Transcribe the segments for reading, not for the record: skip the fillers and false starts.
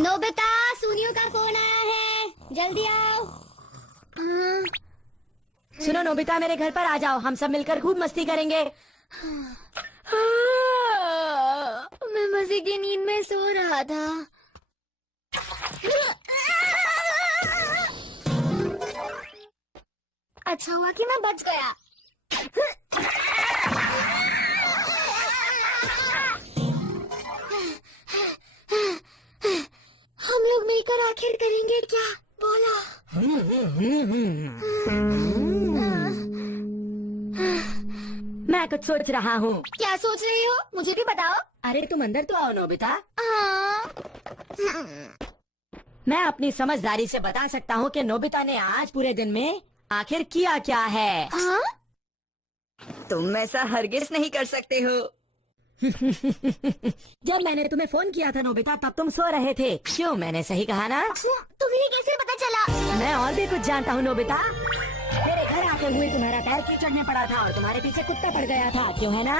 Nobita, सुनियो का phone आया है, जल्दी आओ। सुनो नोबिता, मेरे घर पर आ जाओ, हम सब मिलकर खूब मस्ती करेंगे। मैं मजे की नींद में सो रहा था। अच्छा हुआ कि मैं बच गया। हम लोग मिलकर आखिर करेंगे क्या? बोला। मैं कुछ सोच रहा हूँ। क्या सोच रही हो? मुझे भी बताओ। अरे तुम अंदर तो आओ नोबिता। हाँ। मैं अपनी समझदारी से बता सकता हूँ कि नोबिता ने आज पूरे दिन में आखिर किया क्या है। हाँ? तुम ऐसा हरगिज नहीं कर सकते हो। जब मैंने तुम्हें फोन किया था नोबिता, तब तुम सो रहे थे। क्यों, मैंने सही कहा ना? तुम्हें कैसे पता चला? मैं और भी कुछ जानता हूँ नोबिता। मेरे घर आते हुए तुम्हारा पैर कीचड़ में पड़ा था और तुम्हारे पीछे कुत्ता पड़ गया था, क्यों है ना?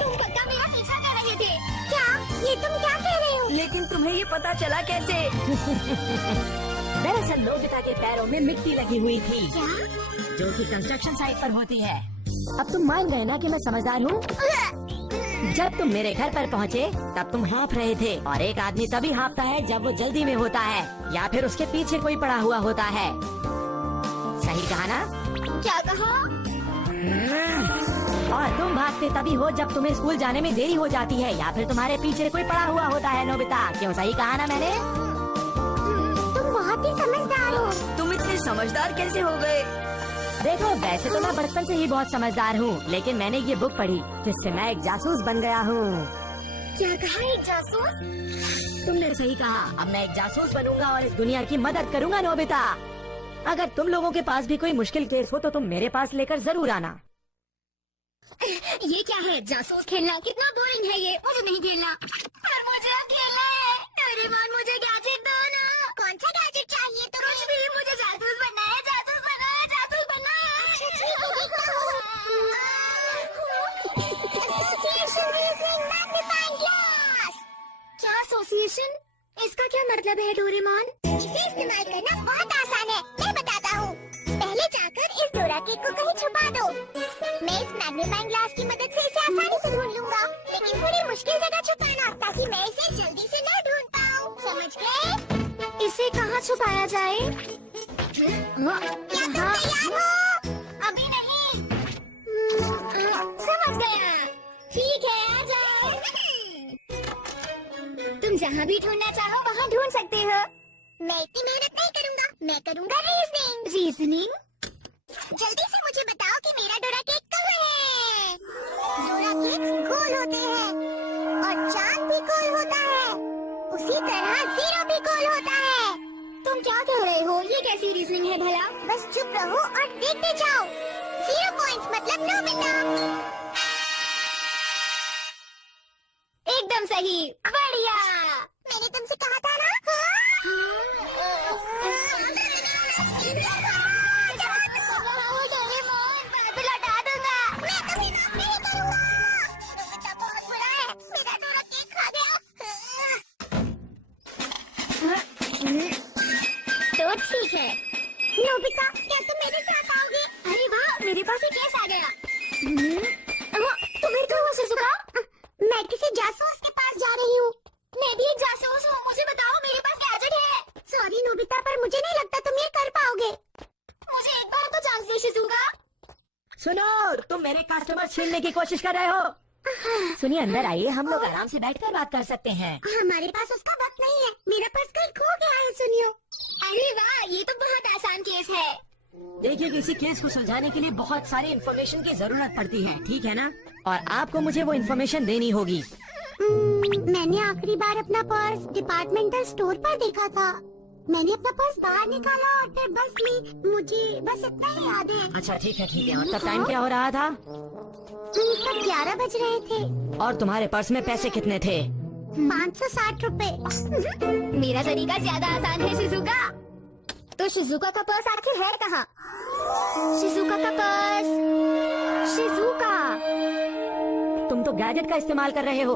तुम पक्का मेरा पीछा कर रहे थे क्या? ये तुम क्या कह रहे हो? लेकिन तुम्हें ये पता चला कैसे? दरअसल नोबिता के पैरों में मिट्टी लगी हुई थी, क्या? जो कि कंस्ट्रक्शन साइट पर होती है। अब तुम मान गए ना कि मैं समझदार हूँ? जब तुम मेरे घर पर पहुँचे तब तुम हाँफ रहे थे, और एक आदमी तभी हाँफता है जब वो जल्दी में होता है या फिर उसके पीछे कोई पड़ा हुआ होता है। सही कहा ना? क्या कहा? और तुम भागते तभी हो जब तुम्हें स्कूल जाने में देरी हो जाती है या फिर तुम्हारे पीछे कोई पड़ा हुआ होता है नोबिता। क्यों, सही कहा ना मैंने? तुम बहुत ही समझदार हो। तुम इतने समझदार कैसे हो गए? देखो, वैसे तो मैं बचपन से ही बहुत समझदार हूँ, लेकिन मैंने ये बुक पढ़ी जिससे मैं एक जासूस बन गया हूँ। क्या कहा? एक जासूस? तुमने सही कहा। अब मैं एक जासूस बनूंगा और इस दुनिया की मदद करूंगा नोबिता। अगर तुम लोगों के पास भी कोई मुश्किल केस हो तो तुम मेरे पास लेकर जरूर आना। ये क्या है? जासूस खेलना कितना बोरिंग है ये। मुझे नहीं खेलना। पर मुझे अब खेलना है। डोरेमोन, मुझे गैजेट दो ना। कौन सा गैजेट चाहिए? तो कुछ भी। मुझे जासूस बनना है, जासूस बनना है, जासूस बनना है। क्या एसोसिएशन? इसका क्या मतलब है डोरेमोन? इसे इस्तेमाल करना बहुत आसान है, मैं बताता हूँ। पहले जाकर इस डोरा केक को कहीं छुपा दो। मैं इस मैग्नीफाइंग ग्लास की मदद से इसे आसानी से ढूंढ लूंगा, लेकिन थोड़ी मुश्किल जगह छुपाना ताकि मैं इसे जल्दी से न ढूंढ पाऊँ। समझ गए? इसे कहाँ छुपाया जाए? क्या तुम तैयार हो? अभी नहीं। समझ गया। ठीक है, आ जाओ। तुम जहाँ भी ढूंढना चाहो वहाँ ढूंढ सकते हो। मैं इतनी मेहनत नहीं करूँगा, मैं करूँगा रीजनिंग। रीजनिंग? जल्दी से मुझे बताओ कि मेरा डोरा केक कहाँ है? डोरा केक गोल होते हैं और चांद भी गोल होता है। उसी तरह जीरो भी गोल होता है। तुम क्या कह रहे हो? ये कैसी रीजनिंग है भला? बस चुप रहो और देखते जाओ। 0 पॉइंट्स मतलब नोबिता। एकदम सही, बढ़िया। मैंने तुमसे कहा था ना? तो ठीक है। नोबिता, क्या तुम मेरे साथ आओगे? अरे वाह, मेरे पास एक केस आ गया। तुम्हें तो हुआ शिजुका? मैं किसी जासूस के पास जा रही हूँ। मैं भी एक जासूस हूँ। मुझे बताओ, मेरे पास गैजेट है। सॉरी नोबिता, पर मुझे नहीं लगता तुम ये कर पाओगे। मुझे एक बार तो चांस दे शिजुका। सुनो, तुम मेरे कस्टमर छीनने की कोशिश कर रहे हो। सुनिए, अंदर आइए, हम लोग आराम से बैठकर बात कर सकते हैं। हमारे पास उसका वक्त नहीं है। मेरा पर्स कहीं खो गया है, सुनियो। अरे वाह, ये तो बहुत आसान केस है। देखिए, किसी केस को सुलझाने के लिए बहुत सारी इन्फॉर्मेशन की जरूरत पड़ती है, ठीक है ना? और आपको मुझे वो इन्फॉर्मेशन देनी होगी। मैंने आखिरी बार अपना पर्स डिपार्टमेंटल स्टोर पर देखा था। मैंने अपना पर्स बाहर निकाला और फिर बस ली। मुझे बस इतना ही याद है। अच्छा, ठीक है, ठीक है। और तब टाइम क्या हो रहा था? तब 11 बज रहे थे। और तुम्हारे पर्स में पैसे कितने थे? 560 रुपए। मेरा तरीका ज्यादा आसान है शिजुका। तो शिजुका का पर्स आखिर है कहाँ? शिजुका का पर्स। शिजुका, तुम तो गैजेट का इस्तेमाल कर रहे हो।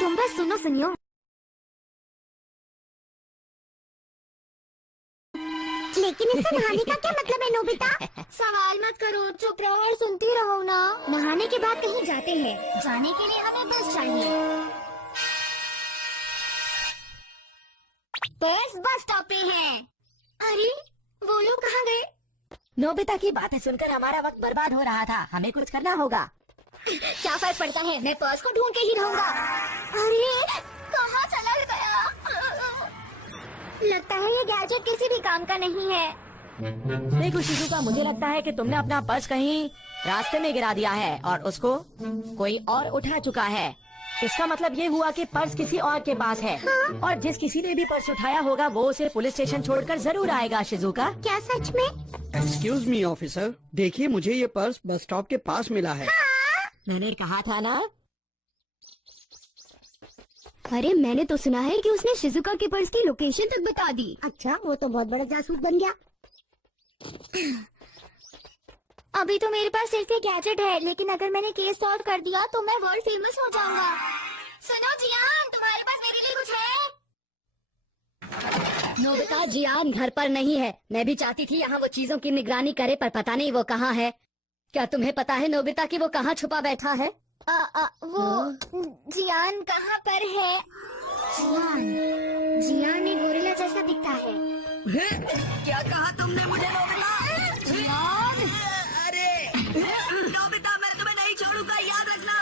तुम बस सुनो सुनियो। इससे नहाने का क्या मतलब है नोबिता? सवाल मत करो, चुप रहो और सुनती रहो ना। नहाने के बाद कहीं जाते हैं, जाने के लिए हमें बस चाहिए। बस स्टॉप पे है। अरे वो लोग कहाँ गए? नोबिता की बातें सुनकर हमारा वक्त बर्बाद हो रहा था, हमें कुछ करना होगा। क्या फर्क पड़ता है, मैं पर्स को ढूंढ के ही रहूंगा। अरे कहाँ चला गया? लगता है ये गैजेट किसी भी काम का नहीं है। देखो शिजुका, मुझे लगता है कि तुमने अपना पर्स कहीं रास्ते में गिरा दिया है और उसको कोई और उठा चुका है। इसका मतलब ये हुआ कि पर्स किसी और के पास है। और जिस किसी ने भी पर्स उठाया होगा वो उसे पुलिस स्टेशन छोड़कर जरूर आएगा। शिजुका, क्या सच में? एक्सक्यूज मी ऑफिसर, देखिए मुझे ये पर्स बस स्टॉप के पास मिला है। मैंने कहा था ना। अरे मैंने तो सुना है कि उसने शिजुका के पर्स की लोकेशन तक बता दी। अच्छा, वो तो बहुत बड़ा जासूस बन गया। अभी तो मेरे पास सिर्फ एक गैजेट है, लेकिन अगर मैंने केस सॉल्व कर दिया तो मैं वर्ल्ड फेमस हो जाऊंगा। सुनो जियान, तुम्हारे पास मेरे लिए कुछ है? नोबिता, जियान घर पर नहीं है। मैं भी चाहती थी यहाँ वो चीजों की निगरानी करे, पर पता नहीं वो कहाँ है। क्या तुम्हें पता है नोबिता कि वो कहाँ छुपा बैठा है? वो जियान कहाँ पर है? जियान एक गोरिल्ला जैसा दिखता है। क्या कहा तुमने मुझे नोबिता? अरे नोबिता, मैं तुम्हें नहीं छोड़ूंगा, याद रखना।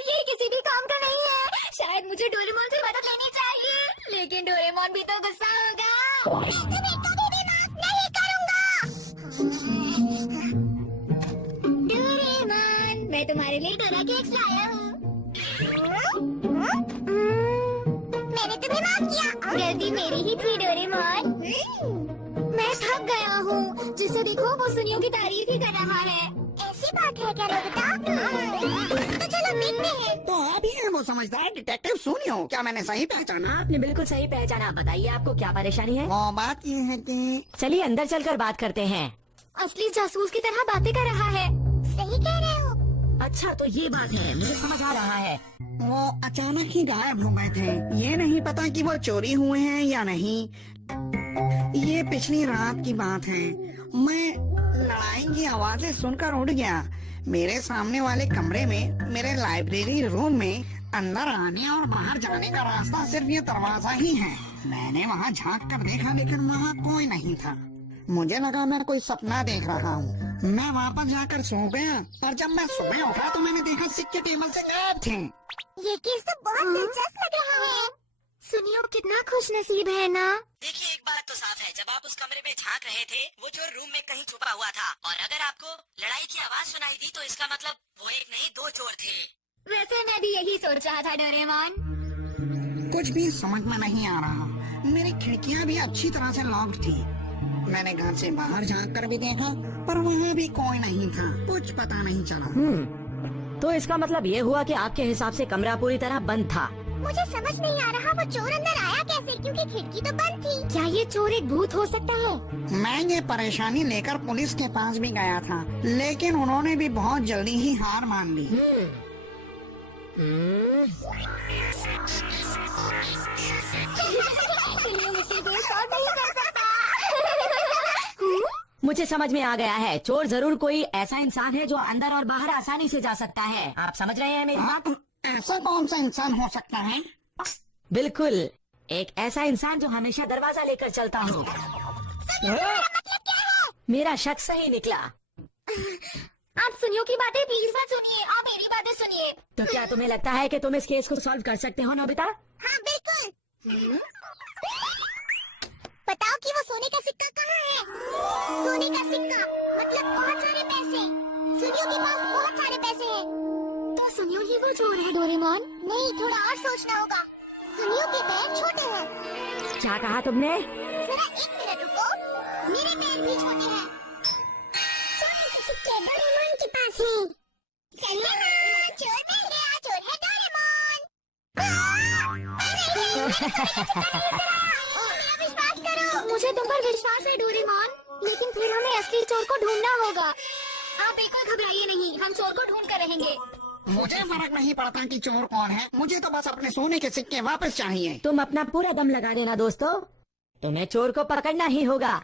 ये किसी भी काम का नहीं है। शायद मुझे डोरेमोन से मदद लेनी चाहिए, लेकिन डोरेमोन भी तो गुस्सा होगा। मैं तुम्हें कभी भी माफ नहीं करूंगा। डोरेमोन, मैं तुम्हारे लिए डोरा केक्स लाया हूँ। मैंने तुम्हें माफ किया। गलती मेरी ही थी डोरेमोन। मैं थक गया हूँ। जिसे देखो वो सुनियो की तारीफ ही कर रहा है। ऐसी बात है क्या नोबिता? तो चलो देखते हैं। तो आप ही हैं वो समझदार डिटेक्टिव सुनियो, क्या मैंने सही पहचाना? आपने बिल्कुल सही पहचाना। बताइए आपको क्या परेशानी है? वो बात ये है कि चलिए अंदर चलकर बात करते हैं। असली जासूस की तरह बातें कर रहा है। सही कह रहे हो। अच्छा, तो ये बात है, मुझे समझ आ रहा है। वो अचानक ही गायब हो गए थे। ये नहीं पता कि वो चोरी हुए हैं या नहीं। ये पिछली रात की बात है। मैं लड़ाई की आवाजें सुनकर उठ गया। मेरे सामने वाले कमरे में, मेरे लाइब्रेरी रूम में अंदर आने और बाहर जाने का रास्ता सिर्फ ये दरवाजा ही है। मैंने वहाँ झांक कर देखा, लेकिन वहाँ कोई नहीं था। मुझे लगा मैं कोई सपना देख रहा हूँ। मैं वापस जाकर सो गया, और जब मैं सुबह उठा तो मैंने देखा सिक्के टेबल से गायब थे। ये केस तो बहुत दिलचस्प लग रहा है। सुनियो कितना खुश नसीब है ना। देखिए, एक बात तो साफ है, जब आप उस कमरे में झांक रहे थे वो चोर रूम में कहीं छुपा हुआ था। और अगर आपको लड़ाई की आवाज सुनाई दी तो इसका मतलब वो एक नहीं दो चोर थे। वैसे मैं भी यही सोच रहा था डोरेमोन। कुछ भी समझ में नहीं आ रहा। मेरी खिड़कियाँ भी अच्छी तरह से लॉक थी। मैंने घर से बाहर झांक कर भी देखा, पर वहाँ भी कोई नहीं था। कुछ पता नहीं चला। तो इसका मतलब ये हुआ कि आपके हिसाब से कमरा पूरी तरह बंद था। मुझे समझ नहीं आ रहा वो चोर अंदर आया कैसे, क्योंकि खिड़की तो बंद थी। क्या ये चोर एक भूत हो सकता है? मैं ये परेशानी लेकर पुलिस के पास भी गया था, लेकिन उन्होंने भी बहुत जल्दी ही हार मान ली। मुझे समझ में आ गया है, चोर जरूर कोई ऐसा इंसान है जो अंदर और बाहर आसानी से जा सकता है। आप समझ रहे हैं मेरी बात? ऐसा कौन सा इंसान हो सकता है? बिल्कुल, एक ऐसा इंसान जो हमेशा दरवाजा लेकर चलता हो। मेरा शक सही निकला। आप सुनियो की बातें प्लीज मत सुनिए, आप मेरी बातें सुनिए। तो क्या तुम्हें लगता है कि तुम इस केस को सॉल्व कर सकते हो नोबिता? हाँ बिल्कुल। बताओ कि वो सोने का सिक्का कहाँ है? सोने का सिक्का मतलब बहुत सारे पैसे। सुनियो के पास बहुत सारे पैसे हैं। तो सुनियो ही वो चोर है डोरेमोन? नहीं, थोड़ा और सोचना होगा। सुनियो के पैर छोटे हैं। क्या कहा तुमने? जरा एक मिनट रुको, मेरे पैर भी छोटे हैं। सोने के सिक्के डोरेमोन के पास हैं। चलिए ना, चोर मिल गया, चोर है डोरेमोन। विश्वास करो। मुझे तुम पर विश्वास है डोरेमोन, लेकिन फिर हमें असली चोर को ढूंढना होगा। आप बिल्कुल घबराइए नहीं, हम चोर को ढूंढ कर रहेंगे। मुझे फर्क नहीं पड़ता कि चोर कौन है, मुझे तो बस अपने सोने के सिक्के वापस चाहिए। तुम अपना पूरा दम लगा देना दोस्तों, तुम्हें चोर को पकड़ना ही होगा।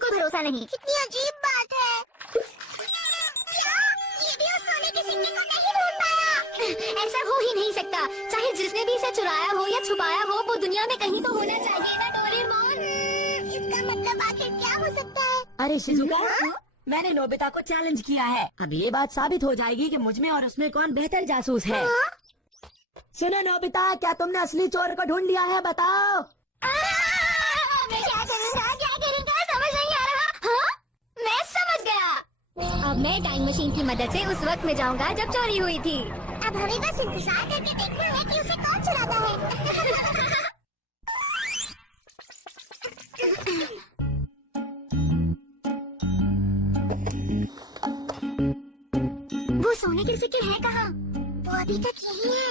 बिल्कुल भरोसा नहीं। कितनी अजीब बात है। क्या? ये भी उस सोने के सिक्के को नहीं ढूंढ पाया? ऐसा हो ही नहीं सकता। चाहे जिसने भी इसे चुराया हो या छुपाया हो, वो दुनिया में कहीं तो होना चाहिए ना डोरेमोन। इसका मतलब आखिर क्या हो सकता है? अरे शिजुका, मैंने नोबिता को चैलेंज किया है। अब ये बात साबित हो जाएगी कि मुझ में और उसमें कौन बेहतर जासूस है। सुनो नोबिता, क्या तुमने असली चोर को ढूंढ लिया है? बताओ। मैं क्या करूँगा? क्या करूँगा? समझ नहीं आ रहा। हाँ? मैं समझ गया। अब मैं टाइम मशीन की मदद से उस वक्त में जाऊंगा जब चोरी हुई थी। अब हमें बस इंतजार करके देखना है कि उसे कौन चुराता है। वो सोने के सिक्के हैं कहाँ? वो अभी तक यही है।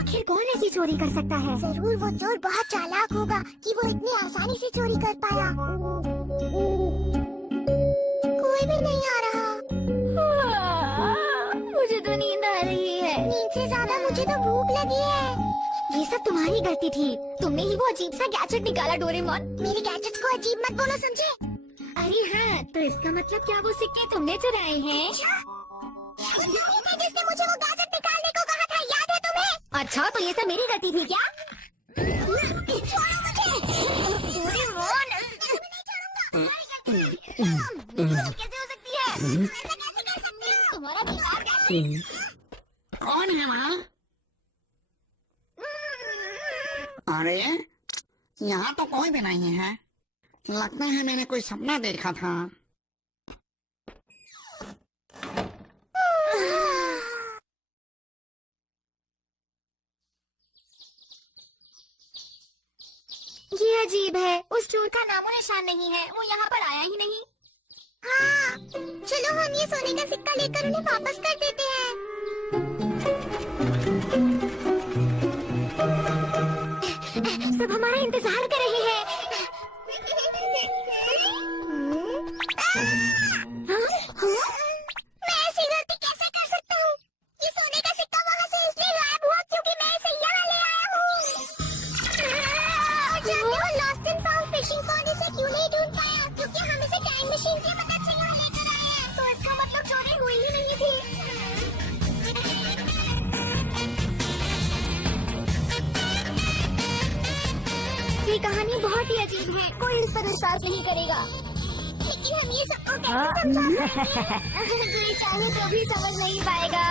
आखिर कौन ऐसी चोरी कर सकता है? जरूर वो चोर बहुत चालाक होगा कि वो इतनी आसानी से चोरी कर पाया। कोई भी नहीं आ रहा। मुझे तो नींद आ रही है। नींद से ज्यादा मुझे तो भूख लगी है। ये सब तुम्हारी गलती थी। तुमने ही वो अजीब सा गैजेट निकाला डोरेमोन। मेरे गैजेट को अजीब मत बोलो, समझे? अरे हाँ, तो इसका मतलब क्या वो सिक्के तुमने चुराए हैं? जिसने मुझे वो गैजेट निकालने को कहा था, याद है तुम्हें? अच्छा, तो ये सब मेरी गलती थी क्या? डोरेमोन, कैसे हो सकती है? ऐसा कैसे कर सकते हो? तुम्हारा दिमाग कैसे? कौन है वहाँ? अरे यहाँ तो कोई भी नहीं है। लगता है मैंने कोई सपना देखा था। ये अजीब है। उस चोर का नामो निशान नहीं है। वो यहाँ पर आया ही नहीं। हाँ, चलो हम ये सोने का सिक्का लेकर उन्हें वापस कर देते हैं। सब हमारा इंतजार कर रहे हैं। हाँ? मैं ऐसी गलती कैसे कर सकता हूँ? ये सोने का सिक्का वहाँ से इसलिए गायब हुआ क्योंकि मैं इसे यहाँ ले आया हूँ। जानते हो lost and found fishing pond इसे क्यों नहीं ढूंढ पाया? क्योंकि हम इसे टाइम मशीन की मदद से यहाँ लेकर आए हैं। तो इसका मतलब चोरी हुई ही नहीं थी। ये कहानी बहुत ही अजीब है। कोई इस पर विश्वास नहीं करेगा। लेकिन हम ये सबको कैसे समझाएं? कोई चाहे तो भी समझ नहीं पाएगा।